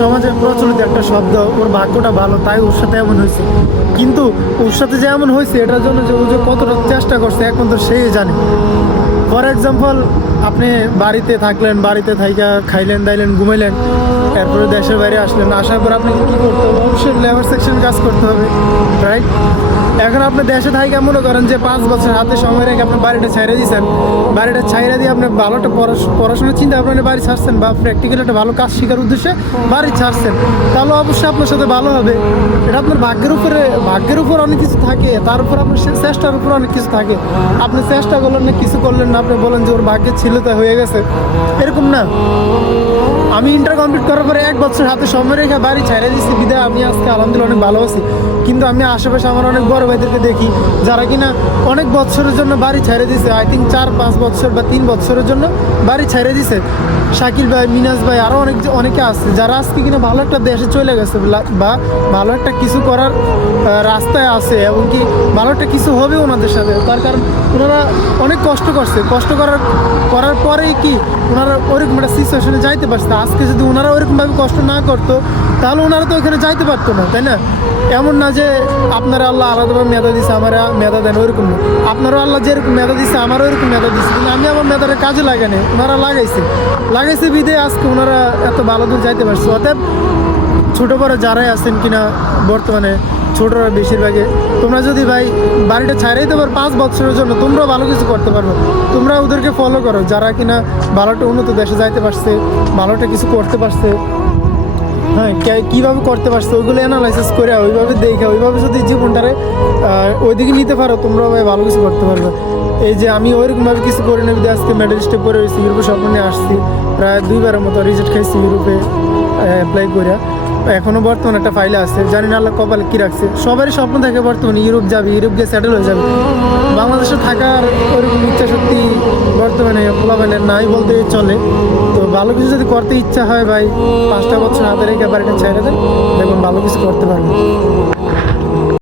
সমাজের প্রচলিত একটা শব্দ, ওর ভাগ্যটা ভালো তাই ওর সাথে এমন হয়েছে। কিন্তু ওর সাথে যে এমন হয়েছে এটার জন্য যে ও যে কতটা চেষ্টা করছে এখন তো সেই জানে। ফর এক্সাম্পল, আপনি বাড়িতে থাকলেন, বাড়িতে থাইকা খাইলেন দাইলেন ঘুমাইলেন, এরপরে দেশের বাইরে আসলেন, আসার পর আপনাকে কী করতে হবে? অবশ্যই লেবার সেকশন কাজ করতে হবে, রাইট? এখন আপনি দেশে থাইকা মনে করেন যে 5 বছর হাতে সময় রেখে আপনি বাড়িটা ছাইড়ে দিয়েছেন, বাড়িটা ছাইড়ে দিয়ে আপনি ভালো একটা পড়াশোনার চিন্তা আপনার বাড়ি ছাড়ছেন বা প্র্যাকটিক্যালি একটা ভালো কাজ শেখার উদ্দেশ্যে বাড়ি ছাড়ছেন, তাহলে অবশ্যই আপনার সাথে ভালো হবে। এটা আপনার ভাগ্যের উপর অনেক কিছু থাকে, তার উপর আপনার চেষ্টার উপর অনেক কিছু থাকে। আপনি চেষ্টা করলেন না, কিছু করলেন না, আপনি বলেন যে ওর ভাগ্যে ছিল তাই হয়ে গেছে, এরকম না। আমি ইন্টার কমপ্লিট করার পরে 1 বছর হাতে সময় রেখে বাড়ি ছেড়ে দিচ্ছি বিদায় আমি আজকে আলহামদুলিল্লাহ অনেক ভালো আছি। কিন্তু আমি আশেপাশে আমার অনেক বড় ভাইদেরকে দেখি যারা কিনা অনেক বছরের জন্য বাড়ি ছেড়ে দিছে, আই থিঙ্ক 4-5 বছর বা 3 বছরের জন্য বাড়ি ছেড়ে দিছে। শাকিল ভাই, মিনাজ ভাই, আরও অনেকে আছে যারা আজকে কিনা ভালো একটা দেশে চলে গেছে বা ভালো একটা কিছু করার রাস্তায় আছে, এবং কি ভালো একটা কিছু হবে ওনাদের সাথে। তার কারণ ওনারা অনেক কষ্ট করছে, কষ্ট করার পরেই কি ওনারা ওরকম একটা সিচুয়েশনে যাইতে পারছে। আজকে যদি ওনারা ওরকমভাবে কষ্ট না করতো তাহলে ওনারা তো ওখানে যাইতে পারতো না, তাই না? এমন না যে আপনারা আল্লাহ আলাদাভাবে মেধা দিচ্ছে, আমারা মেধা দেন, ওইরকম না। আপনারও আল্লাহ যেরকম মেধা দিচ্ছে আমারও ওইরকম মেধা দিচ্ছে, কিন্তু আমি আমার মেধাটা কাজে লাগাইনি, ওনারা লাগাইছে বিদে আজকে ওনারা এত ভালো দূর যাইতে পারছে। অতএব ছোটো বড় যারাই আছেন কিনা বর্তমানে, ছোটরা বেশিরভাগে, তোমরা যদি ভাই বাড়িটা ছাড়াই দিতে পারো 5 বছরের জন্য, তোমরাও ভালো কিছু করতে পারবে। তোমরা ওদেরকে ফলো করো যারা কিনা ভালোটা উন্নত দেশে যাইতে পারছে, ভালোটা কিছু করতে পারছে। হ্যাঁ, কীভাবে করতে পারছে ওইগুলো অ্যানালাইসিস করে ওইভাবে দেখে ওইভাবে যদি জীবনটারে ওইদিকে নিতে পারো, তোমরাও ভাই ভালো কিছু করতে পারবে। এই যে আমি ওইরকমভাবে কিছু করে নেবে আজকে মেডেলিস্টে পড়ে রয়েছি, ইউরোপে স্বপ্ন নিয়ে আসছি, প্রায় 2বারের মতো রিজেক্ট খাইছি ইউরোপে অ্যাপ্লাই করে। এখনও বর্তমানে একটা ফাইলে আছে, জানি না আল্লাহ কপালে কী রাখছে। সবারই স্বপ্ন থাকে বর্তমানে ইউরোপ যাবে, ইউরোপ গিয়ে সেটেল হয়ে যাবে। বাংলাদেশে থাকার ওরকম ইচ্ছা শক্তি বর্তমানে পোলাপানের নাই বলতে চলে। তো ভালো কিছু যদি করতে ইচ্ছা হয় ভাই, 5টা বছর হাতে রেখে বাড়িটা ছেড়ে দেন, দেখুন ভালো কিছু করতে পারবেন।